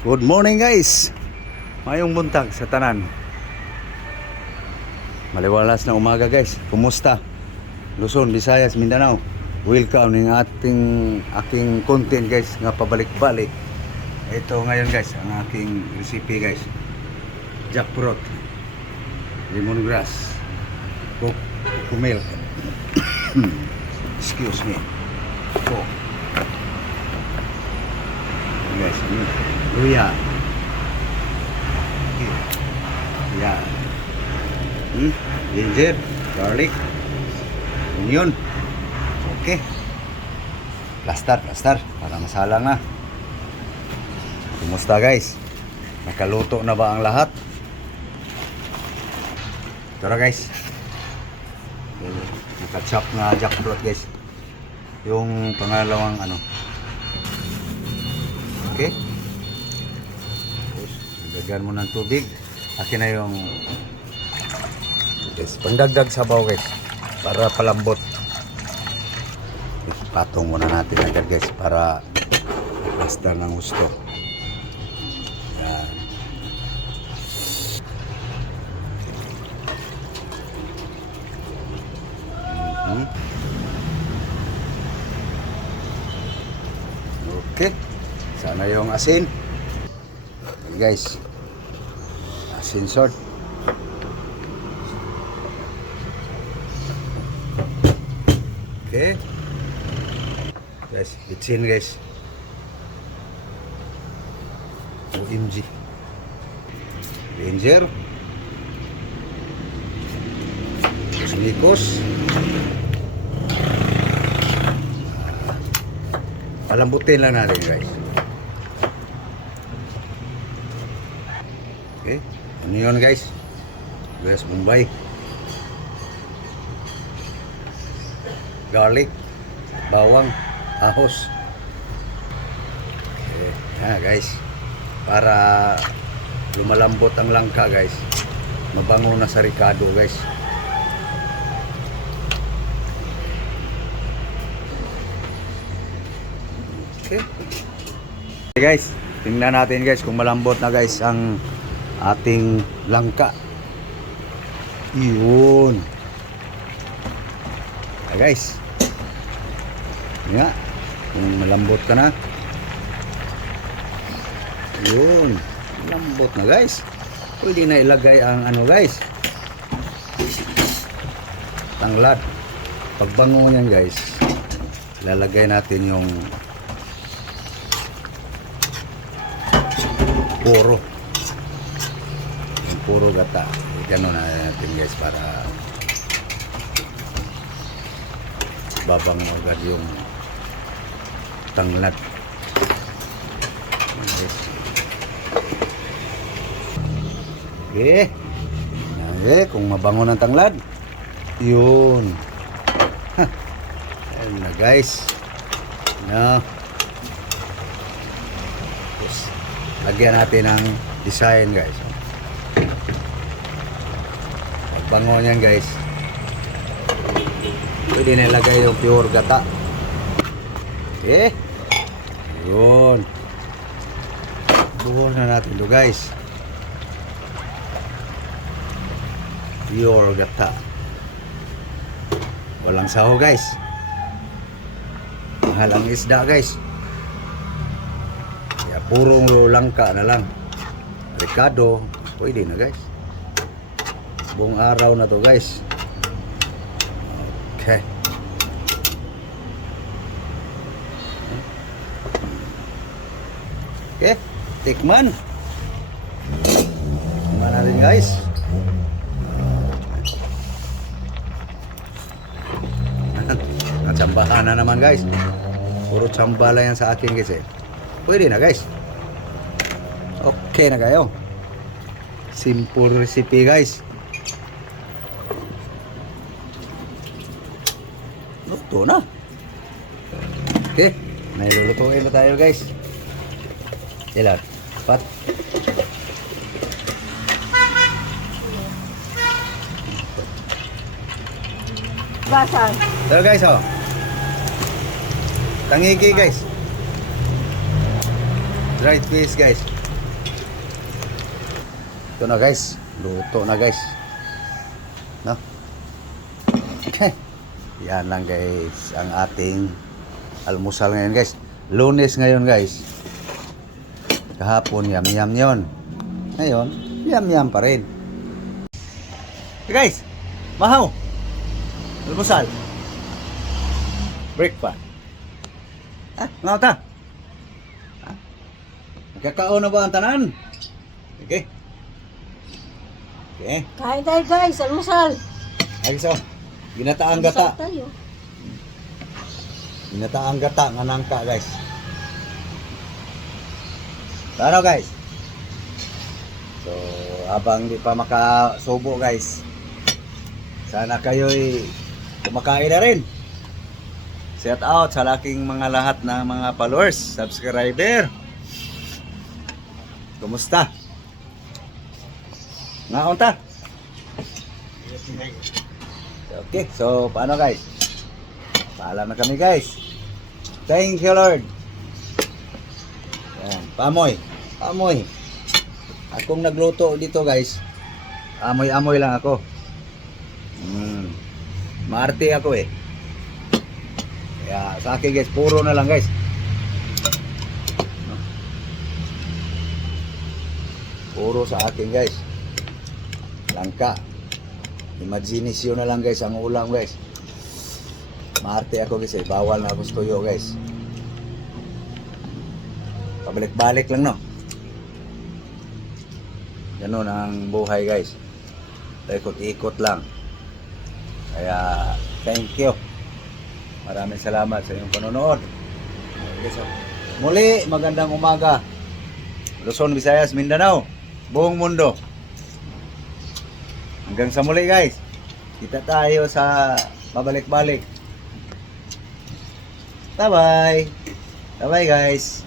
Good morning guys. Mayong buntag sa tanan. Maliwalas na umaga guys. Kumusta? Luzon, Visayas, Mindanao. Welcome ng aking content guys nga pabalik-balik. Ito ngayon guys ang aking recipe guys. Jackfruit, lemongrass, coconut. Excuse me. Oh. Guys, luya. Yeah. Ginger, garlic, onion. Okay. Plaster para masalang na. Kumusta guys? Nakaluto na ba ang lahat? Tara guys. Naka-chop na jackfruit guys. Yung pangalawang ano. Okay. Tapos, lagyan mo ng tubig. Akin na yung guys, pangdagdag sabaw guys. Para palambot. Patong muna natin agad guys para basta ng gusto. Yan. Okay. Sana yung asin. Guys. Asin salt. Okay. Guys, bitsin guys. OMG. Ranger. Likos. Palambutin lang natin guys. Okay. Ano yun guys? Guys, Mumbai. Garlic. Bawang. Ahos. Okay. Guys. Para lumalambot ang langka guys. Mabango na sa ricado guys. Okay. Okay guys, tingnan natin guys kung malambot na guys ang ating langka. Yun. Okay guys. Nga, kung malambot ka na. Yun. Malambot na guys. Pwede na ilagay ang ano guys. Tanglad. Pagbango niyan guys, lalagay natin yung puro. Yung puro gata. Gano'n na natin guys para babang agad yung tanglad. Okay. Okay, kung mabango ng tanglad. Yun. Ayun na guys. No. Lagyan natin ng design guys. Pagbango niyan guys, pwede na ilagay yung pure gata. Okay. Yun. Buhos na natin ito guys. Pure gata. Walang saho guys. Mahal ang isda guys. Purong langka na lang. Ricado, pwede na guys. Buong araw na to guys. Okay. Okay, tikman. Tikman natin guys. Natsambahan na naman guys. Puro tsamba lang yan sa akin guys eh. Pwede na guys. Okay na kayo. Simple recipe guys. Luto na. Okay. May lulutuin na tayo guys. Ilan? 4. Basan. Pero guys oh. Tangigi guys. Dried fish guys. Ito na guys. Luto na guys. No? Okay. Yan lang guys. Ang ating almusal ngayon guys. Lunes ngayon guys. Kahapon yam-yam yon. Ngayon, yam-yam pa rin. Okay guys. Mahaw. Almusal. Break pa. Nga ta. Magkakaon na ba ang tanan? Okay. Okay. Kain tayo guys, almusal. Ay so. Ginataang gata. Almusal tayo. Ginataang gata nga nangka guys. Ano guys? So, habang di pa makasubo guys. Sana kayo'y kumakain na rin. Shout out sa laking mga lahat ng mga followers, subscriber. Kumusta? Ngaon ta? Okay, so paano guys? Paalam na kami guys. Thank you Lord. Yan, pamoy. Pamoy. Akong nagluto dito guys. Amoy-amoy lang ako. Maarte ako eh. Kaya sa akin guys, puro na lang guys. Puro sa akin guys. Langka. Imagination na lang guys ang ulam guys. Maarte ako guys eh. Bawal na ako sa tuyo guys. Pabalik-balik lang no. Ganun ang buhay guys. Ikot-ikot lang. Kaya thank you. Maraming salamat sa inyong panonood. Okay, so, muli, magandang umaga. Luzon, Visayas, Mindanao. Buong mundo. Hanggang sa muli guys. Kita tayo sa babalik-balik. Bye-bye. Bye-bye guys.